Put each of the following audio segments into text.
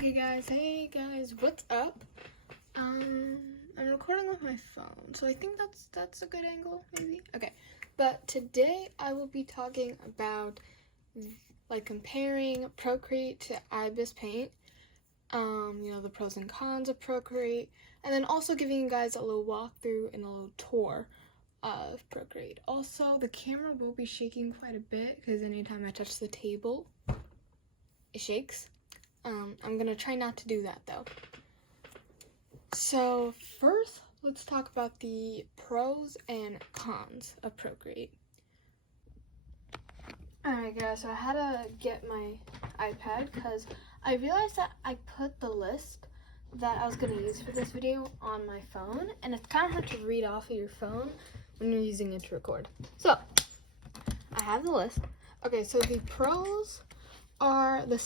Okay guys, hey guys, what's up? I'm recording with my phone, so I think that's a good angle, maybe? Okay, but today I will be talking about like comparing Procreate to IbisPaint, the pros and cons of Procreate, and then also giving you guys a little walkthrough and a little tour of Procreate. Also, the camera will be shaking quite a bit because anytime I touch the table, it shakes. I'm gonna try not to do that though. So first, let's talk about the pros and cons of Procreate. Alright guys, so I had to get my iPad because I realized that I put the list that I was gonna use for this video on my phone, and it's kind of hard to read off of your phone when you're using it to record. So, I have the list. Okay, so the pros are the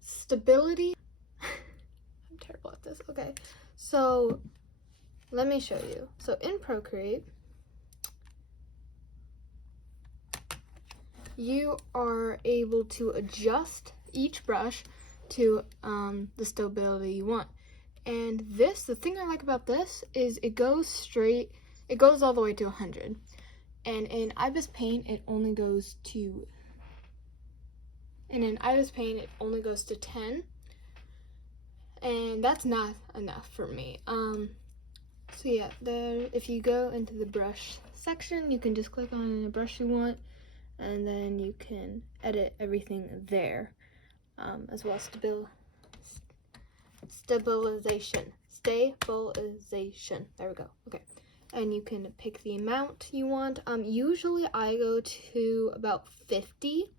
stability. I'm terrible at this. Okay, so let me show you. So in Procreate, you are able to adjust each brush to the stability you want. And this, the thing I like about this is it goes all the way to 100. And in IbisPaint, it only goes to 10, and that's not enough for me. So yeah, if you go into the brush section, you can just click on the brush you want, and then you can edit everything there, as well as stabilization. There we go. Okay, and you can pick the amount you want. Usually I go to about 50.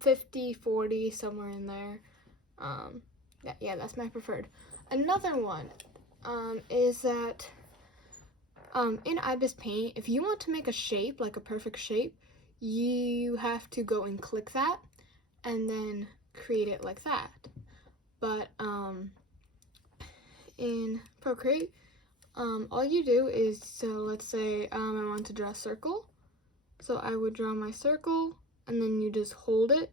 50, 40, somewhere in there. Yeah, that's my preferred. Another one is that in IbisPaint, if you want to make a shape, like a perfect shape, you have to go and click that and then create it like that. But in Procreate, all you do is, so let's say I want to draw a circle. So I would draw my circle, and then you just hold it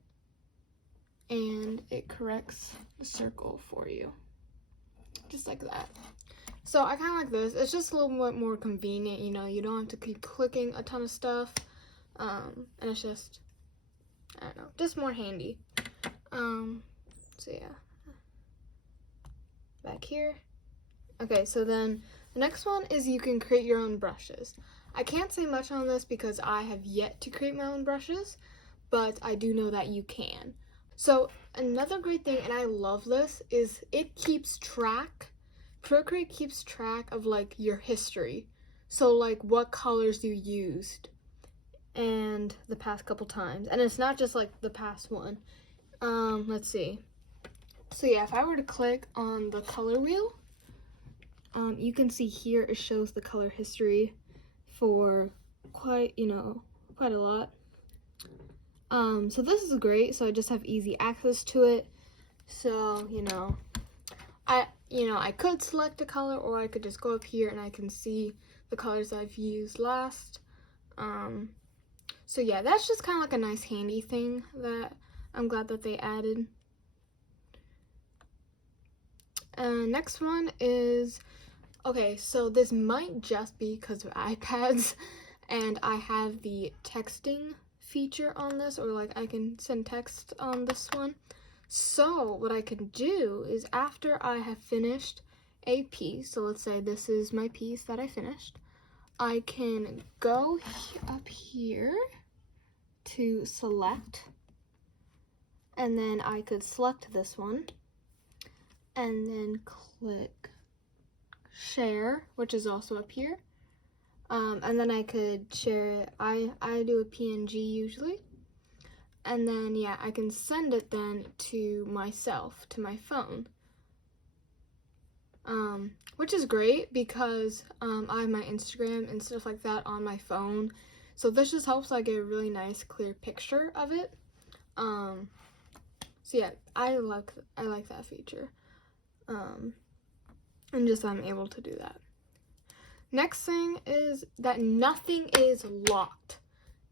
and it corrects the circle for you, just like that. So I kind of like this. It's just a little bit more convenient, you don't have to keep clicking a ton of stuff, and it's just, I don't know, just more handy. So yeah, back here. Okay, so then the next one is you can create your own brushes. I can't say much on this because I have yet to create my own brushes, but I do know that you can. So another great thing, and I love this, is Procreate keeps track of like your history. So like what colors you used and the past couple times. And it's not just like the past one. Let's see. So yeah, if I were to click on the color wheel, you can see here it shows the color history for quite a lot. So this is great, so I just have easy access to it. So, I could select a color, or I could just go up here and I can see the colors I've used last. So yeah, that's just kind of like a nice handy thing that I'm glad that they added. Next one is, okay, so this might just be because of iPads, and I have the texting feature on this, or like I can send text on this one. So what I can do is, after I have finished a piece, so let's say this is my piece that I finished, I can go up here to select, and then I could select this one and then click share, which is also up here. And then I could share it. I do a PNG usually. And then, yeah, I can send it then to myself, to my phone. Which is great because I have my Instagram and stuff like that on my phone. So this just helps I get a really nice, clear picture of it. So yeah, I like that feature. And just I'm able to do that. Next thing is that nothing is locked.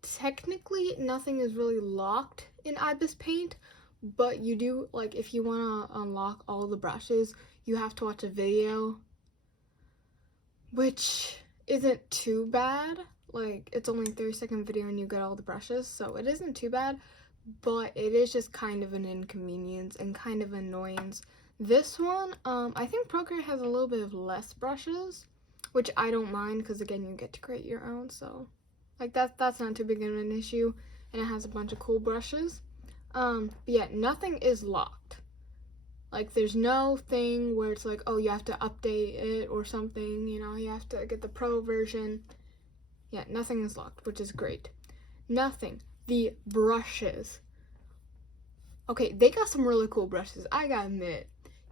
Technically, nothing is really locked in IbisPaint, but you do, like, if you want to unlock all the brushes, you have to watch a video, which isn't too bad. Like, it's only a 30-second video and you get all the brushes, so it isn't too bad, but it is just kind of an inconvenience and kind of annoyance. This one, I think Procreate has a little bit of less brushes, which I don't mind because, again, you get to create your own, so, like, that's not too big of an issue, and it has a bunch of cool brushes. But yeah, nothing is locked. Like, there's no thing where it's like, oh, you have to update it or something, you know, you have to get the pro version. Yeah, nothing is locked, which is great. Nothing. The brushes. Okay, they got some really cool brushes, I gotta admit.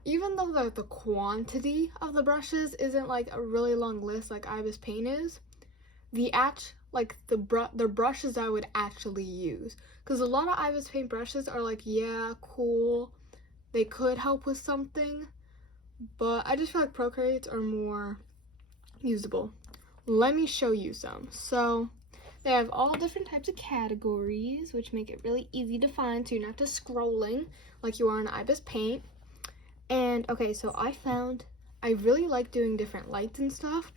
Even though the quantity of the brushes isn't like a really long list like IbisPaint is, the brushes I would actually use. Because a lot of IbisPaint brushes are like, yeah, cool, they could help with something, but I just feel like Procreates are more usable. Let me show you some. So they have all different types of categories, which make it really easy to find, so you're not just scrolling like you are in IbisPaint. And okay, so I really like doing different lights and stuff,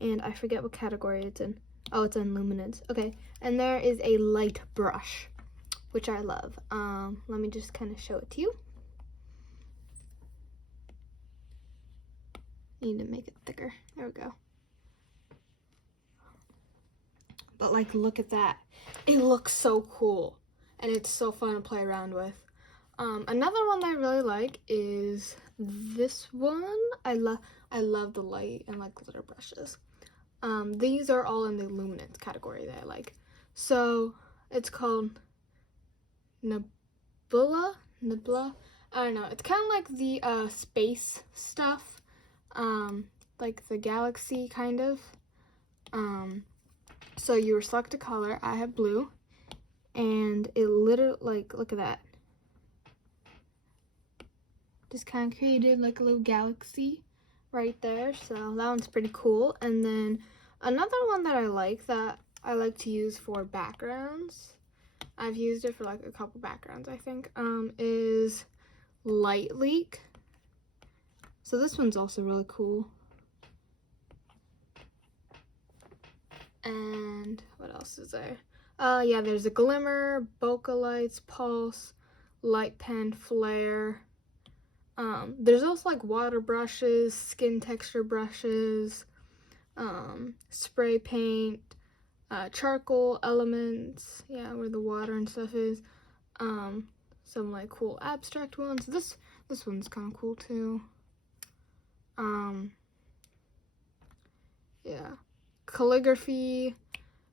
and I forget what category it's in. Oh, it's in luminance. Okay, and there is a light brush, which I love. Let me just kind of show it to you. Need to make it thicker. There we go. But like, look at that. It looks so cool, and it's so fun to play around with. Another one that I really like is this one. I love the light and like glitter brushes. These are all in the luminance category that I like. So it's called Nebula. I don't know. It's kind of like the space stuff, like the galaxy kind of. So you select a color. I have blue, and it literally, like, look at that. Just kind of created like a little galaxy right there, so that one's pretty cool. And then another one that I like to use for backgrounds, I've used it for like a couple backgrounds I think, is Light Leak. So this one's also really cool. And what else is there? Yeah, there's a Glimmer, Bokeh Lights, Pulse, Light Pen, Flare. There's also like water brushes, skin texture brushes, spray paint, charcoal elements, yeah, where the water and stuff is. Some like cool abstract ones. This one's kind of cool too. Yeah, calligraphy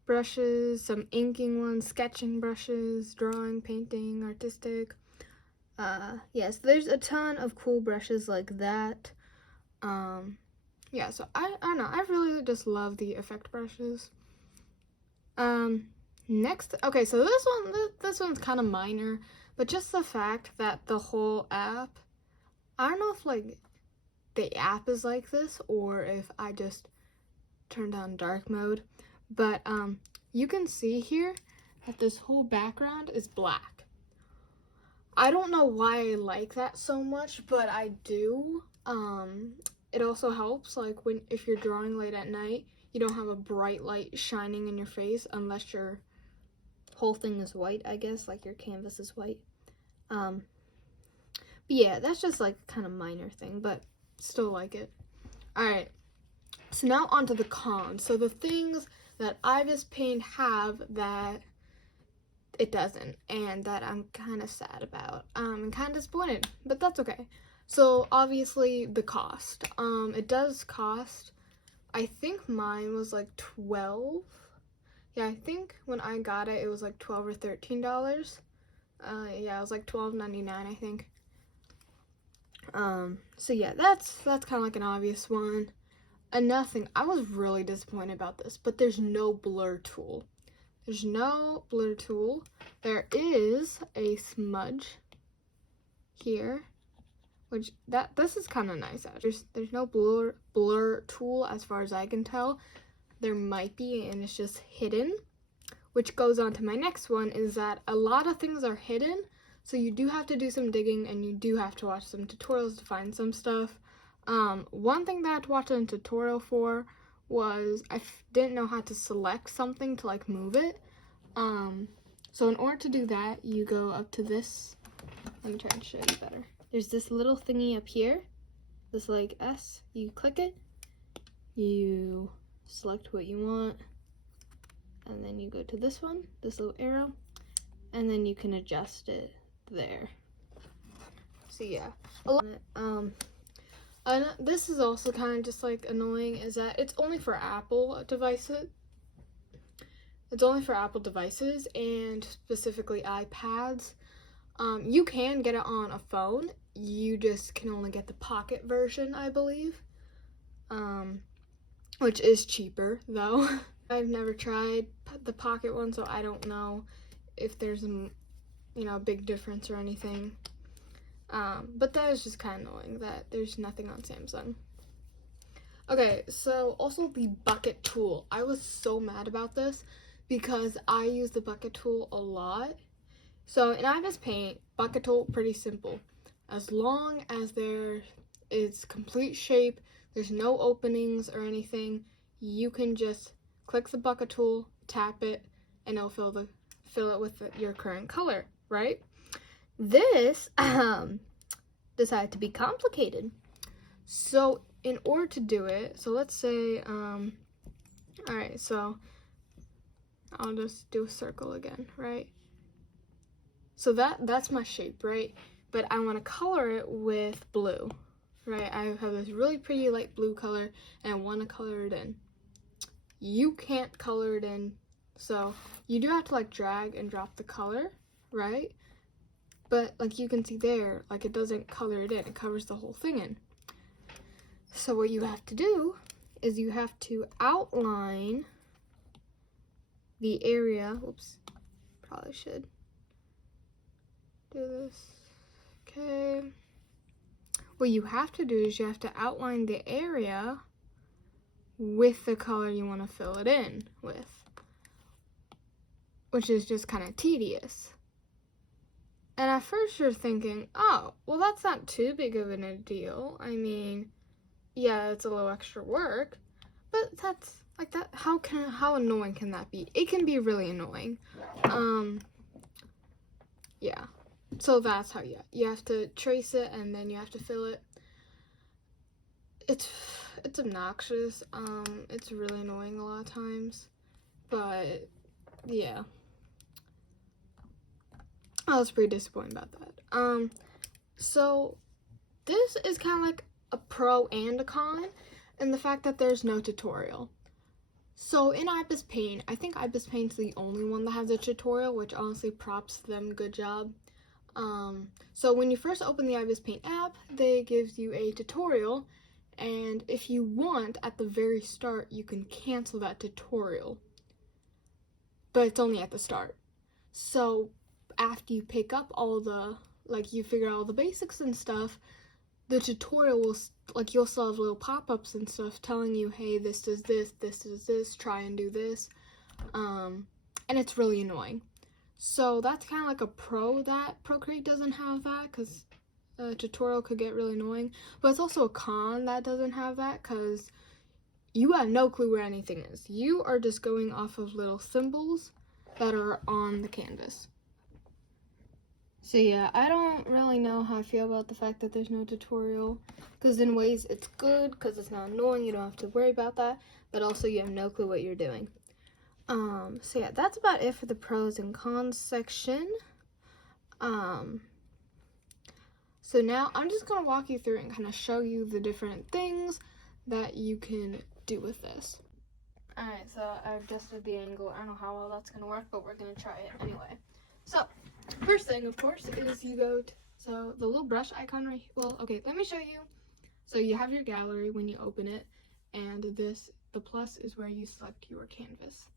brushes, some inking ones, sketching brushes, drawing, painting, artistic. Yes, there's a ton of cool brushes like that. Yeah, so I don't know, I really just love the effect brushes. Next, okay, so this one's kind of minor, but just the fact that the whole app, I don't know if like the app is like this or if I just turned on dark mode, but you can see here that this whole background is black. I don't know why I like that so much, but I do. It also helps, like, if you're drawing late at night, you don't have a bright light shining in your face unless your whole thing is white, I guess, like your canvas is white. But yeah, that's just like kind of minor thing, but still like it. Alright, so now onto the cons. So the things that IbisPaint have that it doesn't, and that I'm kind of sad about. I'm kind of disappointed, but that's okay. So obviously the cost. It does cost, I think mine was like $12. Yeah, I think when I got it, it was like $12 or $13. Yeah, it was like $12.99, I think. So yeah, that's kind of like an obvious one. Another thing, I was really disappointed about this, but there's no blur tool. There's no blur tool. There is a smudge here, which this is kind of nice. There's no blur tool as far as I can tell. There might be, and it's just hidden, which goes on to my next one, is that a lot of things are hidden. So you do have to do some digging, and you do have to watch some tutorials to find some stuff. One thing that I had to watch a tutorial for was I didn't know how to select something to like move it. So in order to do that, you go up to this. Let me try and show you better. There's this little thingy up here, this like S. You click it, you select what you want, and then you go to this one, this little arrow, and then you can adjust it there. So yeah, and this is also kind of just like annoying, is that it's only for Apple devices. It's only for Apple devices, and specifically iPads. You can get it on a phone. You just can only get the Pocket version, I believe. Which is cheaper though. I've never tried the Pocket one, so I don't know if there's a big difference or anything. But that is just kind of annoying that there's nothing on Samsung. Okay, so also the bucket tool. I was so mad about this because I use the bucket tool a lot. So in IbisPaint, bucket tool, pretty simple. As long as there is complete shape, there's no openings or anything, you can just click the bucket tool, tap it, and it'll fill it with your current color, right? This decided to be complicated. So in order to do it, so let's say, alright, so I'll just do a circle again, right? So that's my shape, right? But I want to color it with blue, right? I have this really pretty light blue color, and I want to color it in. You can't color it in, so you do have to like drag and drop the color, right? But like you can see there, like it doesn't color it in, it covers the whole thing in. So what you have to do is you have to outline the area. Oops, probably should do this. Okay. What you have to do is you have to outline the area with the color you want to fill it in with, which is just kind of tedious. And at first you're thinking, oh, well that's not too big of a deal. I mean, yeah, it's a little extra work, but that's like that. How annoying can that be? It can be really annoying. Yeah. So that's how you have to trace it, and then you have to fill it. It's obnoxious. It's really annoying a lot of times, but yeah, I was pretty disappointed about that. So this is kind of like a pro and a con, and the fact that there's no tutorial. So in IbisPaint, I think IbisPaint's the only one that has a tutorial, which honestly props to them, good job. So when you first open the IbisPaint app, they gives you a tutorial, and if you want, at the very start, you can cancel that tutorial. But it's only at the start. So after you pick up all the, like you figure out all the basics and stuff, the tutorial will, like you'll still have little pop-ups and stuff telling you, hey, this does this, try and do this. And it's really annoying. So that's kind of like a pro that Procreate doesn't have that, because a tutorial could get really annoying. But it's also a con that doesn't have that, because you have no clue where anything is. You are just going off of little symbols that are on the canvas. So yeah, I don't really know how I feel about the fact that there's no tutorial, because in ways it's good, because it's not annoying, you don't have to worry about that, but also you have no clue what you're doing. So yeah, that's about it for the pros and cons section. So now I'm just going to walk you through and kind of show you the different things that you can do with this. Alright, so I've adjusted the angle. I don't know how well that's going to work, but we're going to try it anyway. So, first thing, of course, is you go to, so the little brush icon right here. Well, okay, let me show you. So you have your gallery when you open it, and the plus is where you select your canvas.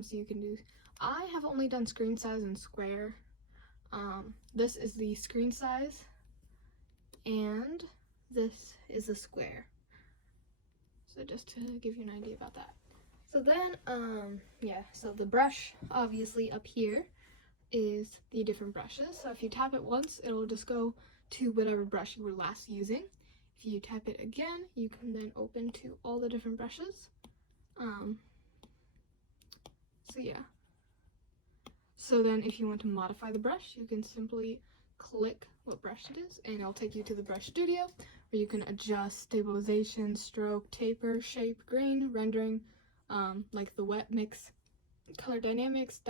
So you can do, I have only done screen size and square. This is the screen size, and this is the square. So just to give you an idea about that. So then, yeah, so the brush, obviously up here, is the different brushes. So if you tap it once, it'll just go to whatever brush you were last using. If you tap it again, you can then open to all the different brushes. So yeah. So then if you want to modify the brush, you can simply click what brush it is, and it'll take you to the brush studio, where you can adjust stabilization, stroke, taper, shape, grain, rendering, like the wet mix, color dynamics,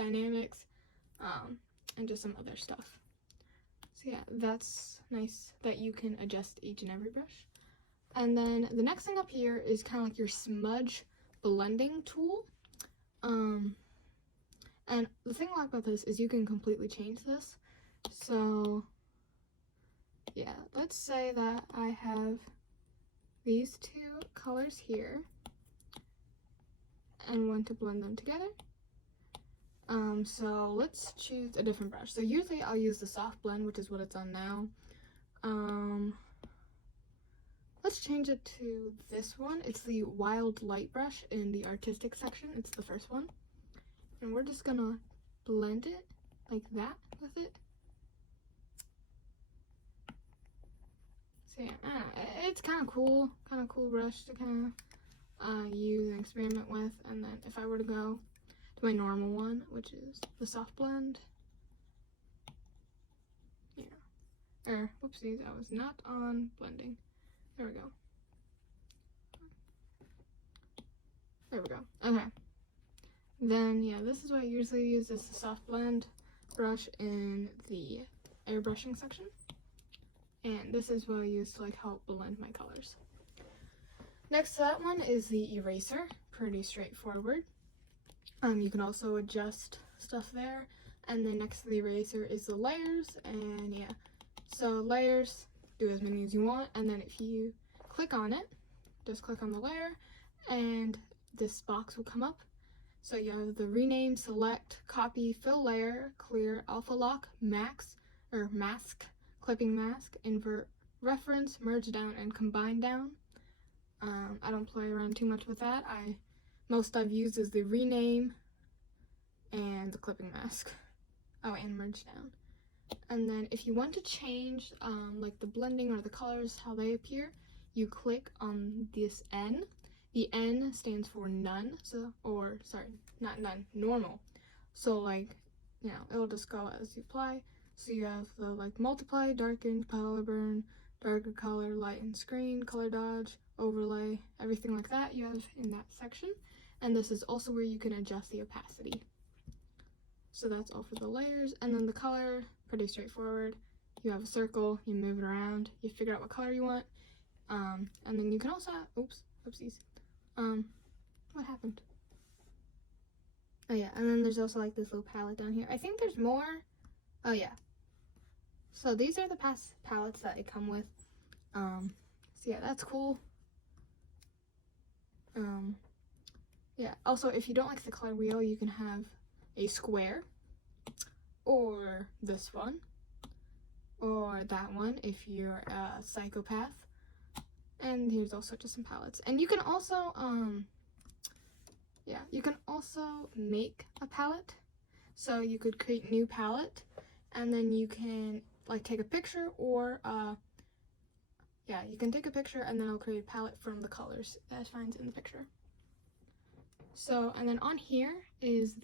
and just some other stuff. So yeah, that's nice that you can adjust each and every brush. And then the next thing up here is kind of like your smudge blending tool. And the thing I like about this is you can completely change this. So yeah, let's say that I have these two colors here and want to blend them together. So let's choose a different brush. So usually I'll use the soft blend, which is what it's on now. Let's change it to this one. It's the Wild Light brush in the artistic section. It's the first one. And we're just gonna blend it like that with it. So yeah, it's kind of cool brush to kind of use and experiment with. And then if I were to go to my normal one, which is the soft blend, yeah, whoopsies, I was not on blending. There we go. There we go. Okay. Then yeah, this is what I usually use, is the soft blend brush in the airbrushing section. And this is what I use to like help blend my colors. Next to that one is the eraser. Pretty straightforward. You can also adjust stuff there. And then next to the eraser is the layers, and yeah. So layers, do as many as you want, and then if you click on it, just click on the layer, and this box will come up. So you have the rename, select, copy, fill layer, clear, alpha lock, mask, clipping mask, invert, reference, merge down, and combine down. I don't play around too much with that. Most I've used is the rename and the clipping mask. Oh, and merge down. And then if you want to change like the blending or the colors, how they appear, you click on this N. The N stands for none, not none, normal. So like, it'll just go as you apply. So you have the like multiply, darken, color burn, darker color, lighten, screen, color dodge, overlay, everything like that you have in that section. And this is also where you can adjust the opacity. So that's all for the layers. And then the color, pretty straightforward. You have a circle, you move it around, you figure out what color you want. And then you can also, oopsies. What happened? Oh yeah, and then there's also like this little palette down here. I think there's more. Oh yeah. So these are the palettes that I come with. So yeah, that's cool. Yeah, also if you don't like the color wheel, you can have a square, or this one, or that one if you're a psychopath. And here's also just some palettes. And you can also, you can also make a palette. So you could create new palette, and then you can like take a picture, or you can take a picture and then it'll create a palette from the colors that it finds in the picture. So, and then on here is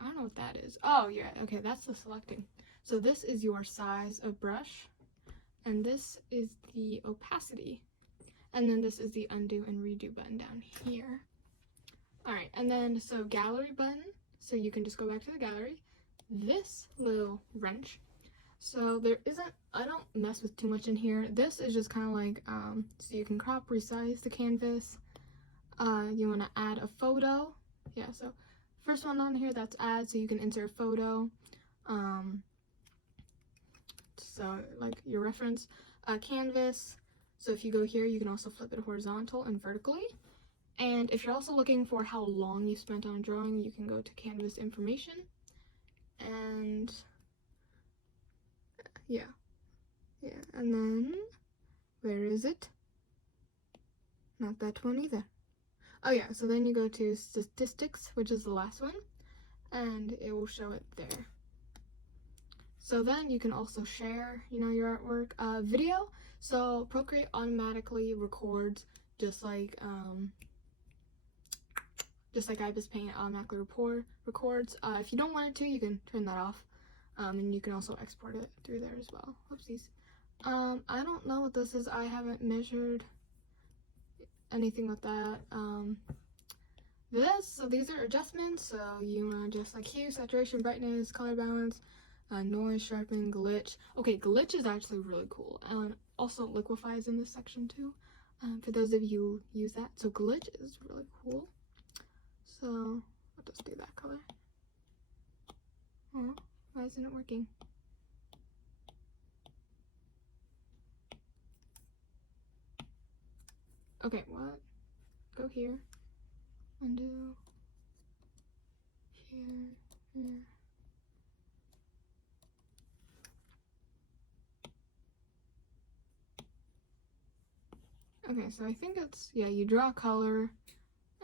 I don't know what that is. Oh yeah, okay, that's the selecting. So this is your size of brush, and this is the opacity. And then this is the undo and redo button down here. Alright, and then so gallery button, so you can just go back to the gallery. This little wrench. So I don't mess with too much in here. This is just kind of like, so you can crop, resize the canvas. You want to add a photo. Yeah, so first one on here, that's add, so you can insert a photo. So like your reference, canvas. So if you go here, you can also flip it horizontal and vertically. And if you're also looking for how long you spent on drawing, you can go to canvas information. And yeah, and then, where is it? Not that one either. Oh yeah, so then you go to statistics, which is the last one, and it will show it there. So then you can also share, you know, your artwork. Video, so Procreate automatically records just like IbisPaint automatically records. If you don't want it to, you can turn that off. And you can also export it through there as well. Oopsies. I don't know what this is. I haven't measured anything with that. So these are adjustments. So you want to adjust like hue, saturation, brightness, color balance, noise, sharpen, glitch. Okay, glitch is actually really cool. And also liquify is in this section too. For those of you who use that. So glitch is really cool. So I'll just do that color. Oh, why isn't it working? Okay, what? Go here. Undo. Here. Here. Okay, so I think it's, yeah, you draw color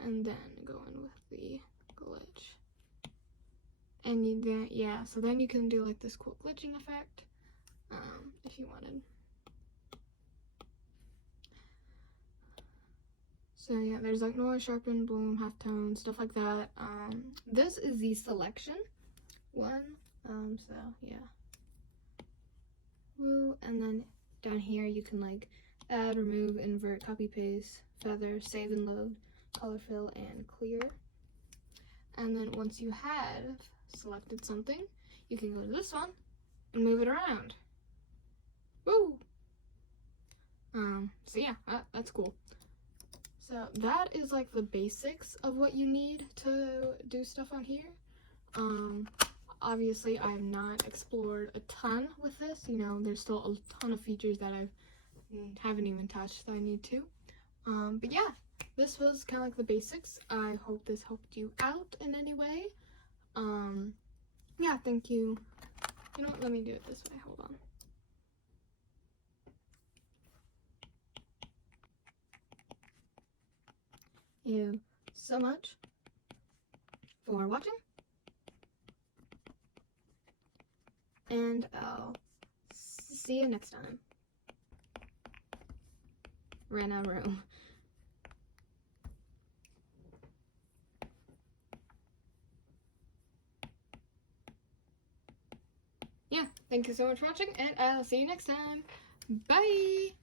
and then go in with the glitch. And you then, yeah, so then you can do like this cool glitching effect, if you wanted. So yeah, there's like noise, sharpen, bloom, halftone, stuff like that. This is the selection one. So yeah. Woo, and then down here you can like add, remove, invert, copy, paste, feather, save and load, color fill, and clear. And then once you have selected something, you can go to this one and move it around. Woo! So yeah, that's cool. So that is like the basics of what you need to do stuff on here. Obviously I have not explored a ton with this, you know, there's still a ton of features that I haven't even touched that I need to. But yeah, this was kind of like the basics. I hope this helped you out in any way. Yeah, thank you. You know what, let me do it this way, hold on. Thank you so much for watching. And I'll see you next time. Ran out of room. Yeah, thank you so much for watching, and I'll see you next time. Bye!